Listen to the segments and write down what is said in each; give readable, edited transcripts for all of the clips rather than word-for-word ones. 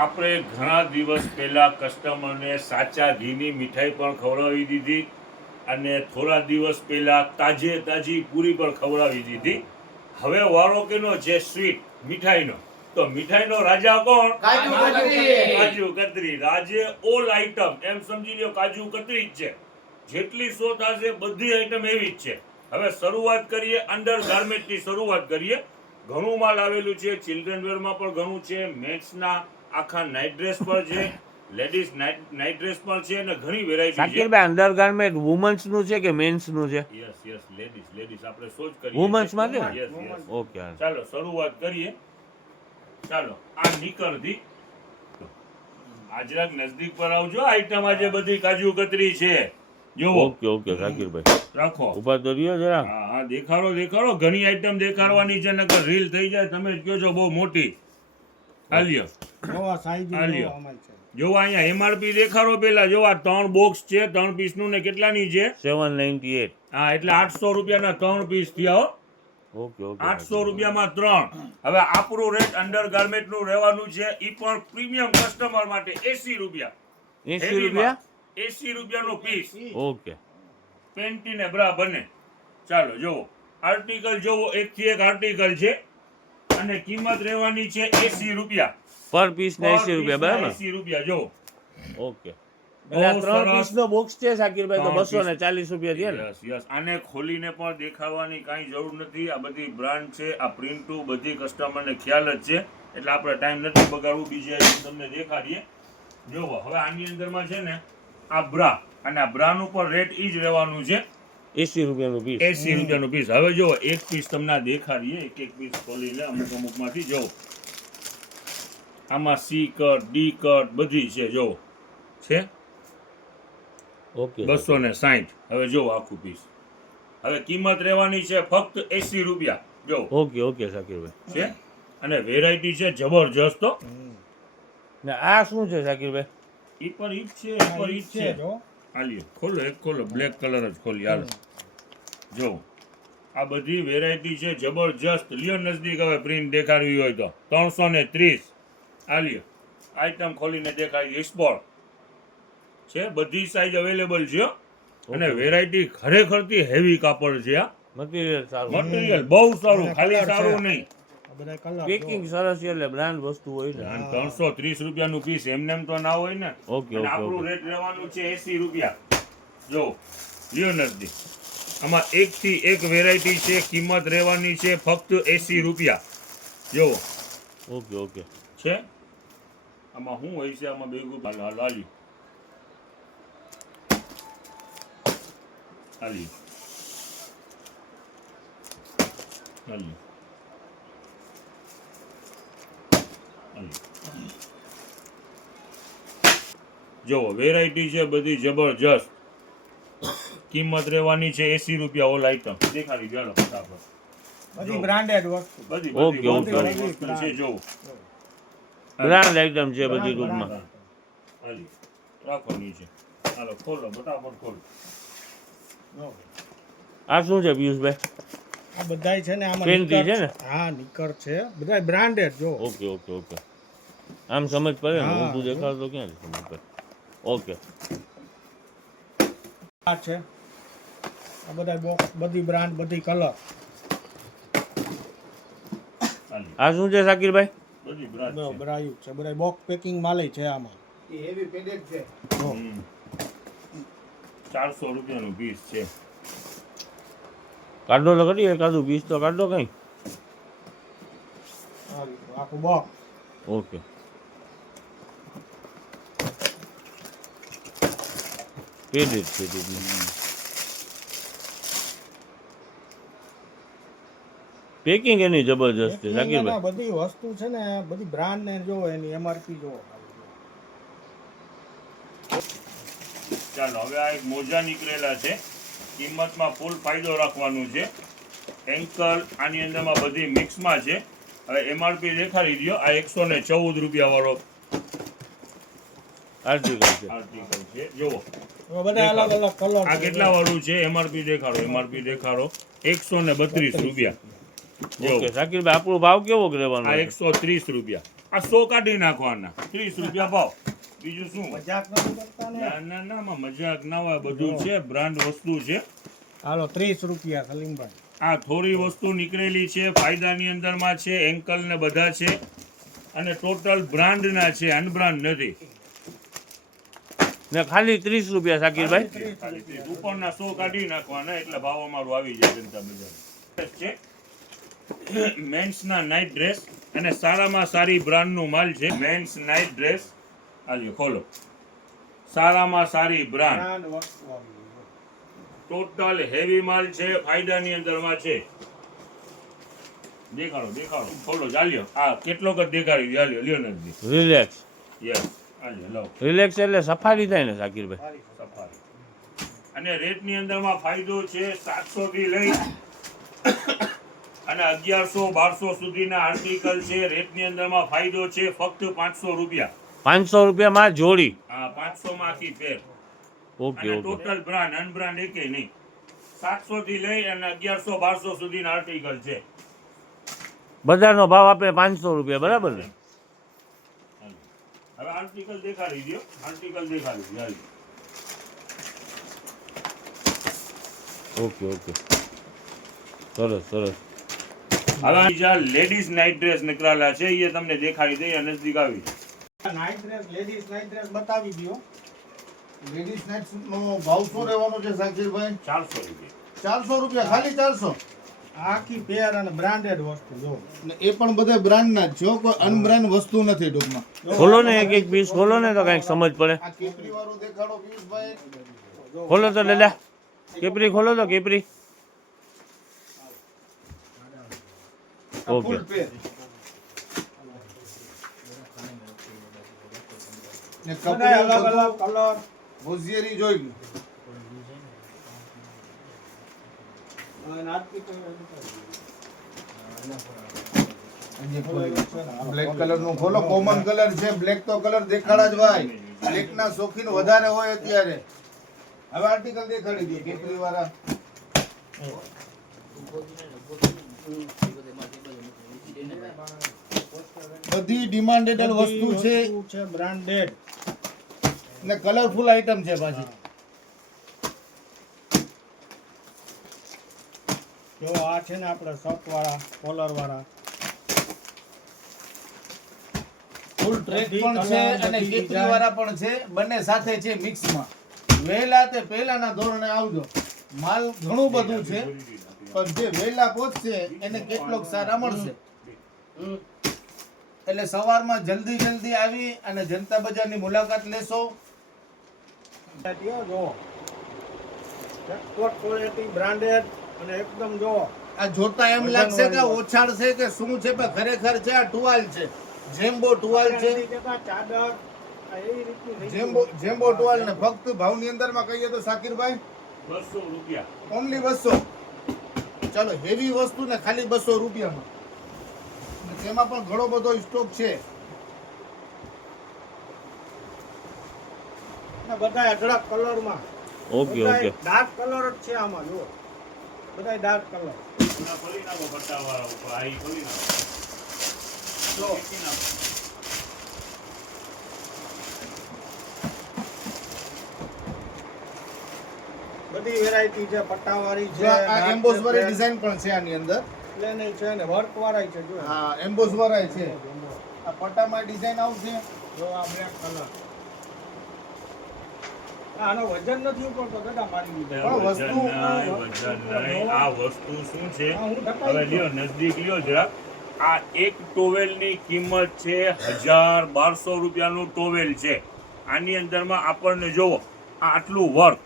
આપણે ઘણા દિવસ પહેલા કસ્ટમરને સાચા ઘીની મીઠાઈ પણ ખવડાવી દીધી અને થોડા દિવસ પહેલા તાજી પૂરી પણ ખવડાવી દીધી. હવે વારો કેનો છે સ્વીટ મીઠાઈનો. તો મીઠાઈનો રાજા કોણ? કાજુ કતરી. રાજે ઓલ આઈટમ, એમ સમજી લ્યો કાજુ કતરી જ છે. જેટલી શો થશે બધી આઈટમ એવી જ છે. હવે શરૂઆત કરીએ અંડર ગાર્મેન્ટની શરૂઆત કરીએ. ઘણું માલ આવેલું છે. ચિલ્ડ્રન વેરમાં પણ ઘણું છે. મેન્સના આખા નાઇટ ડ્રેસ પર છે. લેડીઝ નાઇટ ડ્રેસ પણ છે અને ઘણી વેરાયટી છે. શાકિરભાઈ અંડર ગાર્મેન્ટ વુમન્સ નું છે કે મેન્સ નું છે? યસ લેડીઝ આપણે શો જ કરીએ. વુમન્સ માટે યસ ઓકે. ચાલો શરૂઆત કરીએ. ચાલો આ નીકળતી આજરાક નજદીક પર આવજો. આઈટમ આજે બધી કાજુ કતરી છે. જો ઓકે શાકિરભાઈ રાખો ઉભા તો રહ્યો જરા. હા દેખાડો. ઘણી આઈટમ દેખાડવાની છે નકર રીલ થઈ જાય. તમે જ કહો છો બહુ મોટી. હાલ્યો જો અહીંયા એમઆરપી દેખાડો પેલા. જો આ 3 બોક્સ છે 3 પીસ નું ને કેટલાની છે? 798. હા એટલે 800 રૂપિયાના 3 પીસ થયા. ઓકે 800 રૂપિયામાં 3. હવે આપણું રેટ અંડર ગાર્મેન્ટ નું રહેવાનું છે. ઈ પણ પ્રીમિયમ કસ્ટમર માટે 80 રૂપિયા. 80 રૂપિયા 80 રૂપિયાનો પીસ. ઓકે. પેન્ટી ને બ્રા બને. ચાલો જોવો આર્ટિકલ જોવો. એક થી એક આર્ટિકલ છે અને કિંમત રહેવાની છે 80 રૂપિયા પર પીસ ને 80 રૂપિયા બરાબર? 80 રૂપિયા જો. ઓકે. એટલે આ 3 પીસ નો બોક્સ છે શાકિરભાઈ, તો 240 રૂપિયા થયા ને? યસ આને ખોલીને પણ દેખાડવાની કાંઈ જરૂર નથી. આ બધી બ્રાન્ડ છે. આ પ્રિન્ટુ બધી કસ્ટમરને ખ્યાલ જ છે એટલે આપણે ટાઈમ નથી બગાડવું. બીજી આઈટમ તમને દેખાડીએ. જોવો હવે આની અંદરમાં છે ને આ બ્રા અને આ બ્રાનું પણ રેટ ઈ જ રહેવાનું છે 80 રૂપિયાનું પીસ. 80 રૂપિયાનું પીસ. હવે જો એક પીસ તમને દેખાડીએ. એક પીસ ખોલીને અમુકમાંથી જો આમાં સી કટ ડી કટ બધી છે. જો છે ઓકે 260. હવે જો આખું પીસ. હવે કિંમત રહેવાની છે ફક્ત 80 રૂપિયા. જો ઓકે શાકિરભાઈ છે અને વેરાયટી છે જબરજસ્ત. ને આ શું છે શાકિરભાઈ? ઈ પર ઈ છે હાલ્યો ખોલો. એક ખોલો. બ્લેક કલર જ ખોલી હાલો. જો આ બધી વેરાયટી છે જબરજસ્ત. લ્યો નજદીક. હવે પ્રિન્ટ દેખાડવી હોય તો 330. હાલ્યો આઈટમ ખોલીને દેખાડી. સ્પોર્ટ છે. બધી સાઈઝ અવેલેબલ છે અને વેરાયટી ખરેખરથી હેવી કાપડ છે. આ મટીરીયલ સારું. મટીરીયલ બહુ સારું. ખાલી સારું નહીં, પેકિંગ સરસ છે એટલે બ્રાન્ડ વસ્તુ હોય ને. 330 રૂપિયાનું પીસ એમને તો ના હોય ને. ઓકે આપણું રેટ રહેવાનું છે 80 રૂપિયા. જો લ્યો નજદીક. આમાં એક થી એક વેરાયટી છે. કિંમત રહેવાની છે ફક્ત 80 રૂપિયા. જો ઓકે છે. આમાં શું હોય છે? આમાં બેગું લાલી જો વેરાયટી છે બધી જબરજસ્ત. કિંમત રહેવાની છે 80 રૂપિયા. ઓલ આઈટમ દેખાડી ચાલો ફટાફટ. બધી બ્રાન્ડેડ વસ્તુ. બધી વસ્તુ છે. જો બ્રાન્ડ આઈટમ છે બધી ટૂંકમાં. રાખો નીચે. હાલો ખોલો ફટાફટ ખોલો. આ શું છે પિયુષભાઈ? આ બધાય છે ને આમાં પેન્ટી છે ને? હા નિકર છે. બધાય બ્રાન્ડેડ. જો ઓકે આમ સમજ પડે ને. ઊંધું દેખાડતો ક્યાં સમજ પડે. ઓકે આ છે. આ બધાય બોક્સ બધી બ્રાન્ડ બધી કલર. આ શું છે શાકિરભાઈ? બધી બ્રાન્ડ છે. બ્રાયુ છે. બધાય બોક્સ પેકિંગ માલે છે આમાં. એ હેવી પેડેડ છે. 400 રૂપિયાનું પીસ છે. કાઢો તો કરી એકાદું પીસ તો કાઢો કઈ. આખું બોક્સ. ઓકે પેડેડ પેકિંગ એની જબરજસ્ત છે શાકિરભાઈ. બધી વસ્તુ છે ને બધી બ્રાન્ડ ને જો એની એમઆરપી જો. ચાલો હવે આ એક મોજા નીકળેલા છે. કિંમતમાં ફૂલ ફાયદો રાખવાનું છે. એન્કલ આની અંદરમાં બધી મિક્સમાં છે. હવે એમઆરપી દેખાડી દો. આ 114 રૂપિયા વાળો આર્ટિકલ છે. જુઓ બધા અલગ અલગ કલર. આ કેટલા વાળું છે? એમઆરપી દેખાડો. 132 રૂપિયા. ઓકે શાકિરભાઈ આપણો ભાવ કેવો રહેવાનો? આ 130 રૂપિયા. આ 100 કાઢી નાખવાના, 30 રૂપિયા ભાવ. બીજું શું? મજાક નથી કરતા ને ના ના ના માં મજાક ના હોય, બધું છે બ્રાન્ડ વસ્તુ છે. હાલો 30 રૂપિયા કલીમભાઈ. આ થોડી વસ્તુ નીકળેલી છે, ફાયદાની અંદરમાં છે, એન્કલ ને બધા છે અને ટોટલ બ્રાન્ડના છે, અનબ્રાન્ડ નથી. ને ખાલી 30 રૂપિયા શાકીરભાઈ. ખાલી 30. ઉપરના 100 કાઢી નાખવાના એટલે ભાવ અમારું આવી જાય જનતા બજાર છે. મેન્સના નાઇટ ડ્રેસ અને સારામાં સારી બ્રાન્ડનું માલ છે. મેન્સ નાઇટ ડ્રેસ આલ્યો ખોલો, સારામાં સારી બ્રાન્ડ, બ્રાન્ડ વસ્તુ આવી ગઈ. ટોટલ હેવી માલ છે, ફાયદાની અંદરમાં છે. દેખાડો ખોલો, ચાલ્યો. આ કેટલોક જ દેખાડી ચાલ્યો, લ્યો નથી. રિલેક્સ. યસ, આલ્યો લો. રિલેક્સ એટલે સફારી થાય ને શાકીરભાઈ. સફારી. અને રેટની અંદરમાં ફાયદો છે 700 થી લઈ અને 1100-1200 સુધીના આર્ટિકલ છે. રેટની અંદરમાં ફાયદો છે ફક્ત 500 રૂપિયા. 500 રૂપિયામાં જોડી. હા, 500 માં આખી પેર. ઓકે અને ઓકે. ટોટલ બ્રાન્ડ અનબ્રાન્ડ એકે નહીં. 700 થી લઈ અને 1100-1200 સુધીના આર્ટિકલ છે. બજારનો ભાવ આપે 500 રૂપિયા, બરાબર ને? હવે આર્ટિકલ દેખાડી દો, આર્ટિકલ દેખાડી દો. ઓકે ઓકે, સરસ સરસ. હવે બીજા લેડીઝ નાઇટ ડ્રેસ નીકળેલા છે, એ તમને દેખાડી દઈએ નજદીક આવી. Night dress, ladies night dress બતાવી દો. લેડીઝ નાઇટ નો ભાવ શું રહેવાનો છે સાકીરભાઈ? 400 રૂપિયા. 400 રૂપિયા, ખાલી 400. આખી પેર અને બ્રાન્ડેડ વસ્તુ જો. ને એ પણ બધે બ્રાન્ડ ના જ છે, કોઈ અનબ્રાન્ડ વસ્તુ નથી ટૂંકમાં. ખોલો ને એક એક પીસ ખોલો ને તો કંઈક સમજ પડે. આ કેપરી વાળું દેખાડો પિયુષભાઈ. ખોલો તો દાદા, કેપરી ખોલો તો કેપરી. આ ઓકે. ફૂલ પેર. ને બધાય કપડું અલગ બધું અલગ કલર. હોશિયારી જોઈ લો. અને આર્ટિકલ બ્લેક કલર નું ખોલો, કોમન કલર છે. બ્લેક તો કલર દેખાડા જ ભાઈ. બ્લેક ના શોખીન વધારે હોય અત્યારે. હવે આર્ટિકલ દેખાડી દઈએ કેપરી વાળા. બધી ડિમાન્ડેડ વસ્તુ છે બ્રાન્ડેડ ને કલરફુલ આઈટમ છે પાછી. જો આ છે ને આપણે શર્ટ વાળા, કોલર વાળા. ફૂલ ટ્રેક બધી પણ છે colour, અને બધી કેપરી design. વાળા પણ છે, બંને સાથે છે મિક્સમાં. વહેલા તે પહેલાના ધોરણે આવજો. માલ ઘણું બધું છે, પણ જે વહેલા પહોંચશે એને કેટલોક સારા મળશે. એટલે સવારમાં જલ્દી આવી અને જનતા બજારની મુલાકાત લેશો. જો કોટ ક્વોલિટી બ્રાન્ડેડ અને એકદમ જો આ જોતા એમ લાગશે કે ઓછાળ છે કે શું છે, પણ ખરેખર છે આ ટુવાલ છે. જેમ્બો ટુવાલ છે. ચાદર આ એવી રીતની થઈ ગઈ. જેમ્બો ટુવાલ ને ફક્ત ભાવની અંદરમાં કહીએ તો સાકીરભાઈ 200 રૂપિયા. ઓનલી 200. ચાલો, હેવી વસ્તુ ને ખાલી 200 રૂપિયામાં. અને તેમાં પણ ઘણો બધો સ્ટોક છે. ને બધાય અઢળક કલરમાં. Okay okay. ડાર્ક કલર જ છે આમાં જો. બધાય ડાર્ક કલર. આ ખોલી નાખો પટ્ટાવાળા ઉપર, આ ઈ ખોલી નાખો. જો ખેંચી નાખો. બધી વેરાયટી છે, પટ્ટાવાળી છે, જો આ dark એમ્બોસ છે, વાળી plain ડિઝાઇન પણ છે આની અંદર. plain ય છે ને વર્ક વાળા છે જો. હા, એમ્બોસ વાળા છે. આ પટ્ટામાં ડિઝાઇન આવશે. જો આ બ્લેક કલર. આનો વજન નથી ઉપડતો દાદા મારી લીધે. પણ વસ્તુ વજન નહીં. આ વસ્તુ શું છે? હા, હું હવે ઢકાઈ લ્યો નજદીક લ્યો જરાક. આ એક ટોવેલની કિંમત છે 1200 રૂપિયાનું ટોવેલ છે. આની અંદરમાં આપણને જોવો આ આટલું વર્ક,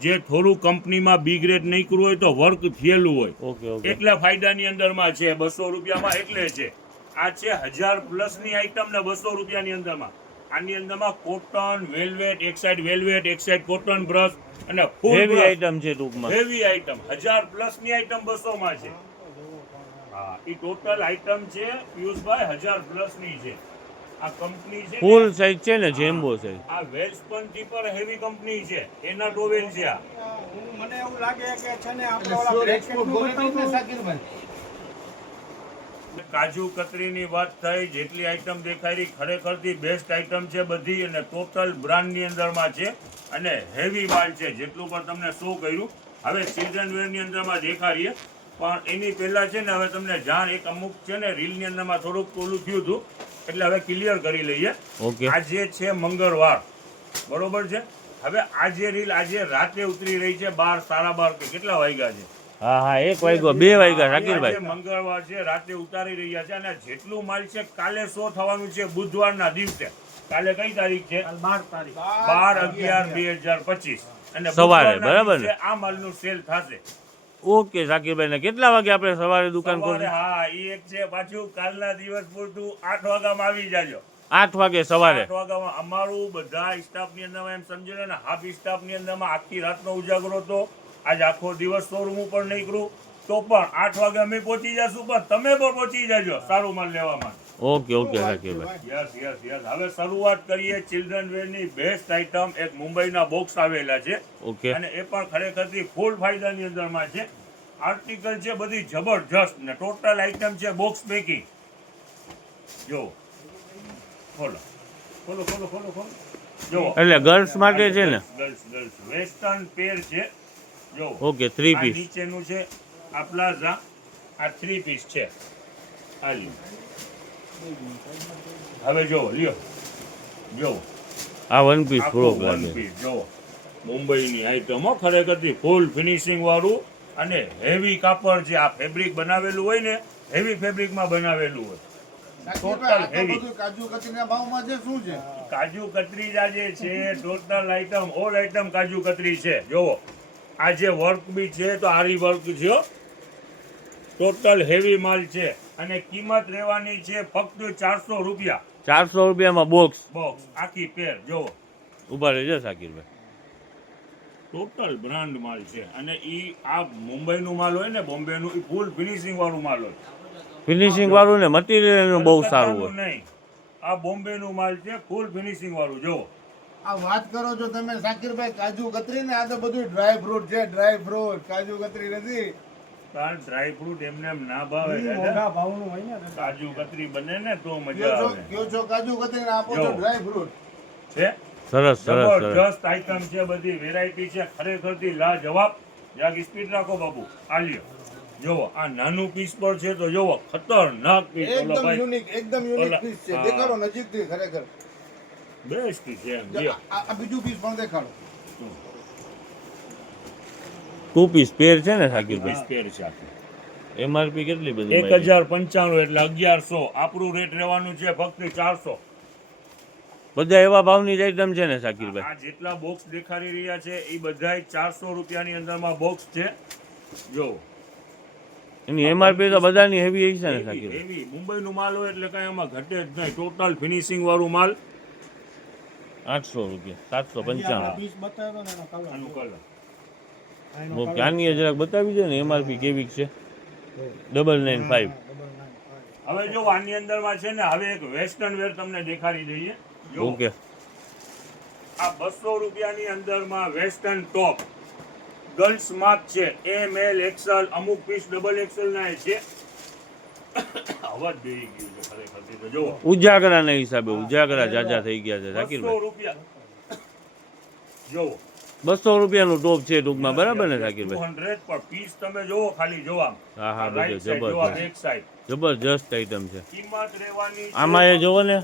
જે થોડું કંપનીમાં બી ગ્રેડ નહીં કરવું હોય તો વર્ક થયેલું હોય ઓકે ઓકે. એટલા ફાયદાની અંદરમાં છે. 200 રૂપિયામાં એટલે છે. આ છે 1000 પ્લસની આઈટમ ને 200 રૂપિયાની અંદરમાં. આની અંદરમાં કોટન, વેલ્વેટ, એક સાઈડ વેલ્વેટ, એક સાઈડ કોટન બ્રશ અને ફૂલ હેવી આઈટમ છે ટૂંકમાં. હેવી આઈટમ 1000 પ્લસની આઈટમ 200 માં છે. હા, ઈ ટોટલ આઈટમ છે પિયુષભાઈ 1000 પ્લસની છે. આ કંપની છે ને, ફૂલ સાઈઝ છે ને, જેમ્બો સાઈઝ. આ વેલ્સપન થી પર હેવી કંપની છે, એના ટોવેલ છે આ. મને એવું લાગે કે છે ને આપણે અને ઓલા sure બ્લેક export નું quality જ ને બતાવતું. સાકીરભાઈ. કાજુ કતરીની વાત થઈ, જેટલી આઈટમ દેખાડી ખરેખરથી બેસ્ટ આઈટમ છે બધી, અને ટોટલ બ્રાન્ડની અંદરમાં છે અને હેવી માલ છે. જેટલું પણ તમને શો કર્યું, હવે ચિલ્ડ્રન વેરની અંદરમાં દેખાડીએ, પણ એની પહેલા છે ને હવે તમને જાણ એક અમુક છે ને રીલની અંદરમાં થોડુંક ઓલું થયું હતું, એટલે હવે ક્લિયર કરી લઈએ. ઓકે. આજે છે મંગળવાર, બરોબર છે. હવે આજે રીલ આજે રાતે ઉતરી રહી છે 12, 12:30 કે કેટલા વાગ્યા છે? હા હા 1 વાગ્યો 2 વાગ્યા આજે શાકિરભાઈ. મંગળવાર છે, રાતે ઉતારી રહ્યા છે, અને જેટલું માલ છે કાલે શો થવાનું છે બુધવારના દિવસે. કાલે કઈ તારીખ છે? 12 તારીખ 12/11/2025 અને સવારે, બુધવારના બરાબર ને? દિવસે આ માલનું સેલ થશે. ઓકે શાકિરભાઈ, ને કેટલા વાગે આપણે સવારે દુકાન સવારે, ખોલશું? હા, ઈ એક છે. પાછું કાલના દિવસ પૂરતું 8 વાગ્યામાં આવી જાજો. 8 વાગે સવારે. 8 વાગ્યામાં અમારું બધા સ્ટાફની અંદરમાં એમ સમજો ને, હાફ સ્ટાફની અંદરમાં આખી રાતનો ઉજાગરો હતો. આજ આખો દિવસ શોરૂમ ઉપર નહીં કરું તો પણ 8 વાગે અમે પહોંચી જશું, પણ તમે પણ પહોંચી જાજો સારું માલ લેવામાં. Okay okay Shakirbhai. Yes yes yes. હવે શરૂઆત કરીએ ચિલ્ડ્રન વેરની બેસ્ટ આઈટમ. એક મુંબઈના બોક્સ આવેલા છે, ઓકે. અને એ પણ ખરેખરથી ફૂલ ફાયદાની અંદરમાં છે. આર્ટિકલ છે બધી જબરજસ્ત, ને ટોટલ આઈટમ છે બોક્સ પેકિંગ. જો ખોલો ખોલો ખોલો ખોલો ખોલો. જો એટલે ગર્લ્સ માટે છે ને? ગર્લ્સ ગર્લ્સ વેસ્ટર્ન પેર છે. જો ઓકે 3 આ પીસ. નીચેનું છે આ પ્લાઝા, આ 3 પીસ છે. આ લ્યો. હવે જો લ્યો, જો આ 1 પીસ આખો થોડોક one લાગે. piece. જો મુંબઈની આઈટમ હો, ખરેખરથી ફૂલ ફિનિશિંગ વાળું અને હેવી કાપડ છે. આ ફેબ્રિક બનાવેલું હોય ને, હેવી ફેબ્રિકમાં બનાવેલું હોય. સાકીરભાઈ, આ તો heavy. બધું કાજુ કતરીના ભાવમાં છે. શું છે? કાજુ કતરી જ આજે છે. ટોટલ આઈટમ ઓલ આઈટમ કાજુ કતરી છે. જોવો આ જે વર્ક બી છે તો આરી વર્ક છે હો. ટોટલ હેવી માલ છે, અને કિંમત રહેવાની છે ફક્ત 400 રૂપિયા 400 રૂપિયામાં બોક્સ. બોક્સ આખી પેર. જોવો ઉભા રહેજો શાકિરભાઈ. ટોટલ બ્રાન્ડ માલ છે, અને ઈ આ મુંબઈનું માલ હોય ને, બોમ્બેનું, ઈ ફૂલ ફિનિશિંગ વાળું માલ હોય. ફિનિશિંગ વાળું ને મટીરિયલ બહુ સારું હોય. નહીં, આ બોમ્બેનું માલ છે, ફૂલ ફિનિશિંગ વાળું. જોવો આ વાત કરો છો તમે સાકીરભાઈ કાજુ કતરી ને, આ તો બધું ડ્રાય ફ્રૂટ છે. ડ્રાય ફ્રૂટ, કાજુ કતરી નથી. કારણ ડ્રાય ફ્રૂટ એમને એમ ના ભાવે ઈ દાદા. મોંઘા ભાવનું હોય ને કાજુ કતરી બને ને તો મજા કયો છો આવે. કયો છો કાજુ કતરી ને આપો છો જો. Dry fruit. છે સરસ સરસ સરસ. જબરજસ્ત આઈટમ છે, બધી વેરાયટી છે, ખરેખરથી લાજવાબ. જરાક સ્પીડ રાખો બાબુ. આ લ્યો, જોવો આ નાનું પીસ પર છે તો જોવો ખતરનાક પીસ. ઓલો એકદમ ભાઈ યુનિક, એકદમ યુનિક ઓલા, પીસ છે. હા. દેખાડો નજીકથી ખરેખર. બેસ્ટ છે એમ. જો, લ્યો. આ બીજું પીસ પણ દેખાડો. 2 પીસ પેર છે ને શાકિરભાઈ? પીસ પેર છે આખી. એમઆરપી કેટલી બધી? 1095 એટલે 1100. આપણું રેટ રહેવાનું છે ફક્ત 400. બધા એવા ભાવની જ આઈટમ છે ને શાકિરભાઈ? આ જેટલા બોક્સ દેખાડી રહ્યા છે એ બધાય 400 રૂપિયાની અંદરમાં બોક્સ છે. જો એની એમઆરપી તો બધાની હેવી હશે ને શાકિરભાઈ? એવી મુંબઈનું માલ હોય એટલે કાંઈ એમાં ઘટે જ નહીં. ટોટલ ફિનિશિંગ વાળું માલ. 800 રૂપિયા 795. પીસ બતાવ્યો ને એનો કલર આનું કલર ઓકે, આની જરાક બતાવી દો ને એમઆરપી કેવી છે? 995. હવે જો આની અંદરમાં છે ને, હવે એક વેસ્ટર્ન વેર તમને દેખાડી દઈએ. જો ઓકે. આ 200 રૂપિયાની અંદરમાં વેસ્ટર્ન ટોપ ગર્લ્સ માર્ક છે. એમ એલ એક્સેલ, અમુક પીસ ડબલ એક્સેલ ના છે. અવાજ બેહી ગયું છે ખરેખર. તો જો ઉજાગરાના હિસાબે ઉજાગરા જાજા થઈ ગયા છે 200 શાકિરભાઈ. રૂપિયા. જો 200 રૂપિયાનું ટોપ છે ટૂંકમાં, બરાબર ને શાકિરભાઈ? 200 પણ પીસ તમે જોવો ખાલી જોવા. હા હા, બધું રાઈટ સાઈડ જોવા, જબરજસ્ત બેક સાઈડ. જબરજસ્ત આઈટમ છે. કિંમત રહેવાની છે. આમાં એ જોવો ને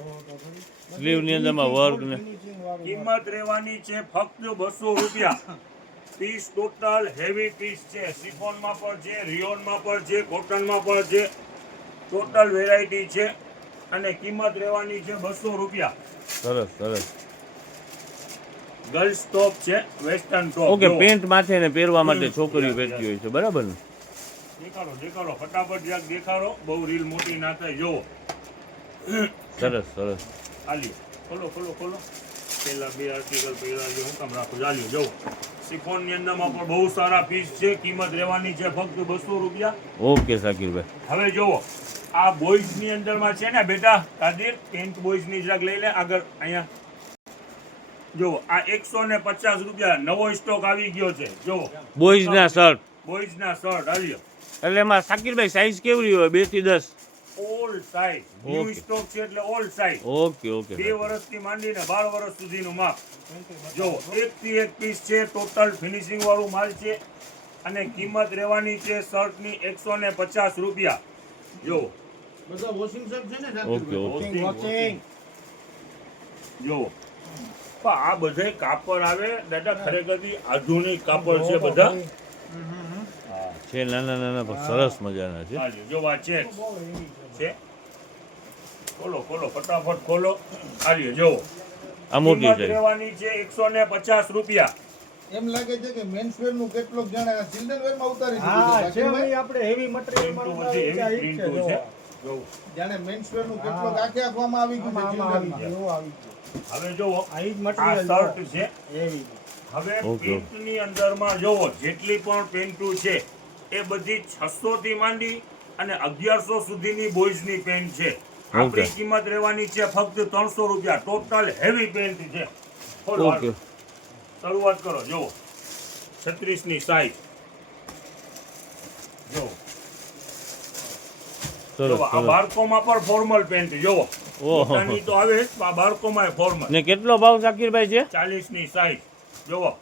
સ્લીવની અંદરમાં વર્ક ને કિંમત રહેવાની છે ફક્ત 200 રૂપિયા. પીસ ટોટલ હેવી પીસ છે. સિફોનમાં પણ છે, રિયોનમાં પણ છે, કોટનમાં પણ છે. ટોટલ વેરાયટી છે, અને કિંમત રહેવાની છે 200 રૂપિયા. સરસ સરસ. ગર્લ્સ ટોપ છે, વેસ્ટર્ન ટોપ. ઓકે, જુઓ. પેન્ટ માથે ને પહેરવા માટે છોકરીઓ પહેરતી હોય છે, બરાબર ને? દેખાડો દેખાડો ફટાફટ જરાક દેખાડો. બહુ રીલ મોટી ના થાય. જુઓ સરસ સરસ. આલ્યો, ખોલો ખોલો ખોલો. પેલા બે આર્ટિકલ પહેલા જે હું કામ રાખું ચાલ્યો. જુઓ સિફોનની અંદરમાં પણ બહુ સારા પીસ છે. કિંમત રહેવાની છે ફક્ત 200 રૂપિયા. ઓકે શાકિરભાઈ. હવે જુઓ આ બોયઝની અંદરમાં છે ને બેટા કાદિર, પેન્ટ બોયઝની જરાક લઈ લે આગળ અહીંયા. જુઓ આ 150 રૂપિયા નવો સ્ટોક આવી ગયો છે. જુઓ બોયઝના શર્ટ બોયઝના શર્ટ આવ્યો. એટલે એમાં શાકિરભાઈ સાઈઝ કેવડી હોય? 2 થી 10? All size new Okay. Stock છે એટલે ઓલ સાઇઝ ઓકે ઓકે 2 વર્ષથી માંડીને 12 વર્ષ સુધીનું માપ જો એકથી એક પીસ છે ટોટલ ફિનિશિંગ વાળું માલ છે અને કિંમત રહેવાની છે શર્ટની 150 રૂપિયા જો બધા વોશિંગ શર્ટ છે ને ઓકે ઓકે વોચિંગ જો પણ આ બધે કાપડ આવે દાદા ખરેખરથી આધુનિક કાપડ છે બધા હા છે નાના નાના પણ સરસ મજાના છે આ જો આ ચેક છે ખોલો ખોલો ફટાફટ ખોલો આ લ્યો જો આ મોટી કિંમત સાઈઝ રહેવાની છે 150 રૂપિયા એમ લાગે છે કે મેન્સવેર નું કેટલોક જાણે ચિલ્ડ્રન વેર માં ઉતારી હા દીધું છે છે શાકીરભાઈ. ભાઈ આપણે હેવી મટીરીયલ પ્રિન્ટો માં બધી એવી પ્રિન્ટો છે જો જાણે મેન્સવેર નું કેટલોક આખે આખવામાં આવી ગયું છે આમાં children આવી માં. ગયું એવું આવી ગયું હવે જોવો આ ઈ જ આ મટીરીયલ શર્ટ છે હેવી હવે Okay. પેન્ટની અંદરમાં જોવો જેટલી પણ પેન્ટો છે એ બધી 600 થી માંડી અને 1100 સુધીની બોયઝની પેન્ટ છે આપણી કિંમત રહેવાની છે ફક્ત 300 રૂપિયા ટોટલ હેવી પેન્ટ છે ખોલો ઓકે શરૂઆત કરો જોવો 36 ની સાઈઝ જો સરસ જોવો આ સરસ બાળકોમાં પણ ફોર્મલ પેન્ટ જોવો ઓહો મોટાની તો આવે જ, આ બાળકોમાં ફોર્મલ ને કેટલો ભાવ શાકીરભાઈ છે 40 ની સાઈઝ જોવો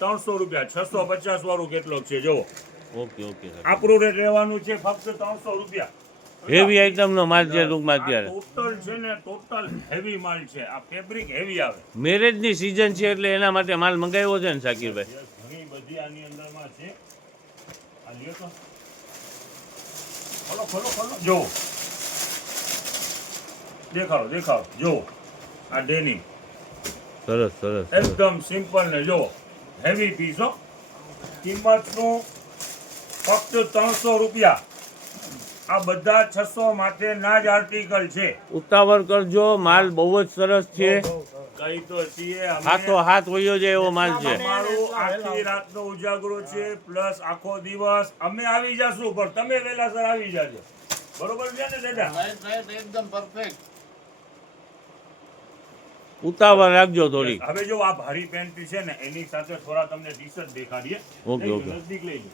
300 રૂપિયા 650 વાળું કેટલોક છે જોવો ઓકે ઓકે આપણું રેટ રહેવાનું છે ફક્ત 300 રૂપિયા હેવી આઈટમ નો માલ છે ટૂંકમાં આ અત્યારે ટોટલ છે ને ટોટલ હેવી માલ છે આ ફેબ્રિક હેવી આવે મેરેજ ની સીઝન છે એટલે એના માટે માલ મંગાવ્યો છે ને શાકીરભાઈ Yes, ઘણી બધી આની અંદરમાં છે આ લ્યો તો ખોલો ખોલો ખોલો જો દેખાડો દેખાડો જો આ ડેનિમ સરસ સરસ સરસ એકદમ સિમ્પલ ને જો હેવી પીસ હો કિંમતનું ફક્ત 300 રૂપિયા આ બધા 600 માટેના જ આર્ટિકલ છે ઉતાવળ કરજો માલ બહુ જ સરસ છે કઈ તો છીએ અમે હાથો હાથ વયો જાય એવો માલ છે અમારું આખી રાતનો ઉજાગરો છે પ્લસ આખો દિવસ અમે આવી જશું પણ તમે વહેલાસર આવી જાજો બરોબર છે ને દાદા રાઈટ રાઈટ એકદમ પરફેક્ટ. ઉતાવળ રાખજો થોડી હવે જો આ ભારી પેન્ટ છે ને એની સાથે થોડા તમને ટી શર્ટ દેખાડીએ ઓકે, લઈ લો, ઓકે. નજદીક લઈ લો